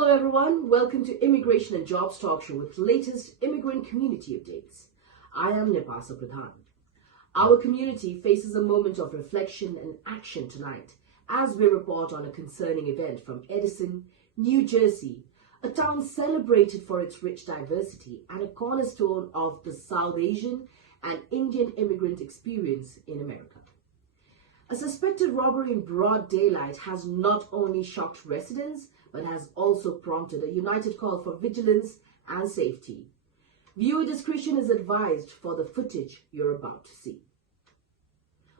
Hello everyone, welcome to Immigration and Jobs Talk Show with latest immigrant community updates. I am Patel Brothers. Our community faces a moment of reflection and action tonight as we report on a concerning event from Edison, New Jersey, a town celebrated for its rich diversity and a cornerstone of the South Asian and Indian immigrant experience in America. A suspected robbery in broad daylight has not only shocked residents, but has also prompted a united call for vigilance and safety. Viewer discretion is advised for the footage you're about to see.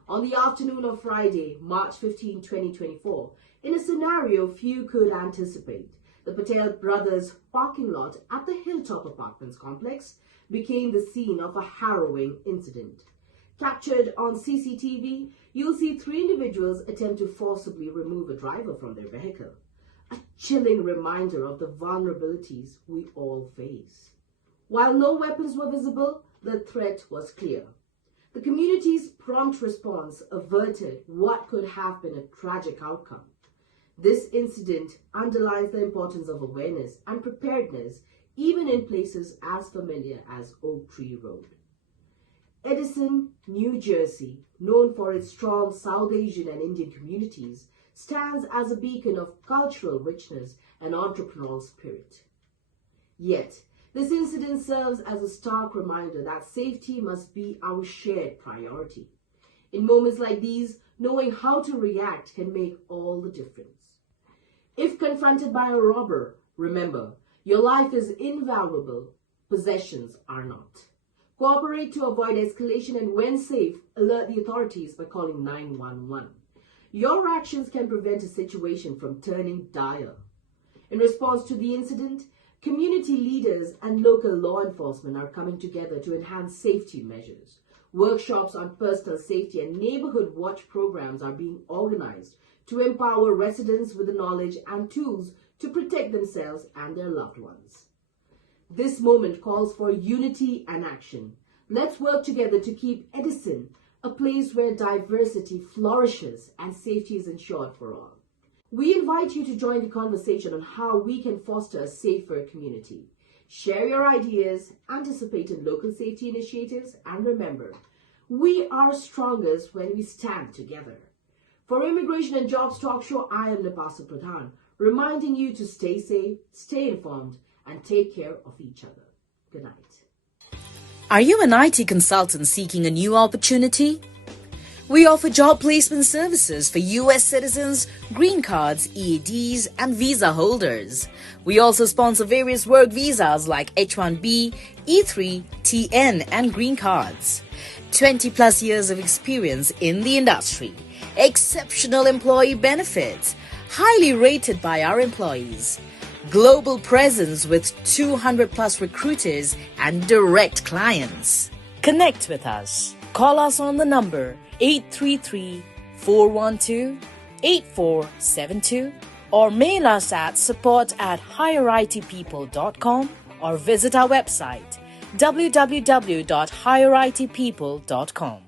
On the afternoon of Friday, March 15, 2024, in a scenario few could anticipate, the Patel Brothers parking lot at the Hilltop Apartments complex became the scene of a harrowing incident. Captured on CCTV, you'll see three individuals attempt to forcibly remove a driver from their vehicle. A chilling reminder of the vulnerabilities we all face. While no weapons were visible, the threat was clear. The community's prompt response averted what could have been a tragic outcome. This incident underlies the importance of awareness and preparedness, even in places as familiar as Oak Tree Road. Edison, New Jersey, known for its strong South Asian and Indian communities, stands as a beacon of cultural richness and entrepreneurial spirit. Yet, this incident serves as a stark reminder that safety must be our shared priority. In moments like these, knowing how to react can make all the difference. If confronted by a robber, remember, your life is invaluable, possessions are not. Cooperate to avoid escalation and when safe, alert the authorities by calling 911. Your actions can prevent a situation from turning dire. In response to the incident, community leaders and local law enforcement are coming together to enhance safety measures. Workshops on personal safety and neighborhood watch programs are being organized to empower residents with the knowledge and tools to protect themselves and their loved ones. This moment calls for unity and action. Let's work together to keep Edison a place where diversity flourishes and safety is ensured for all. We invite you to join the conversation on how we can foster a safer community. Share your ideas, anticipate in local safety initiatives, and remember, we are strongest when we stand together. For Immigration and Jobs Talk Show, I am Patel Brothers, reminding you to stay safe, stay informed, and take care of each other. Good night. Are you an IT consultant seeking a new opportunity? We offer job placement services for U.S. citizens, green cards, EADs, and visa holders. We also sponsor various work visas like H-1B, E3, TN, and green cards. 20 plus years of experience in the industry. Exceptional employee benefits. Highly rated by our employees. Global presence with 200 plus recruiters and direct clients. Connect with us. Call us on the number 833-412-8472 or mail us at support@higheritpeople.com or visit our website www.higheritpeople.com.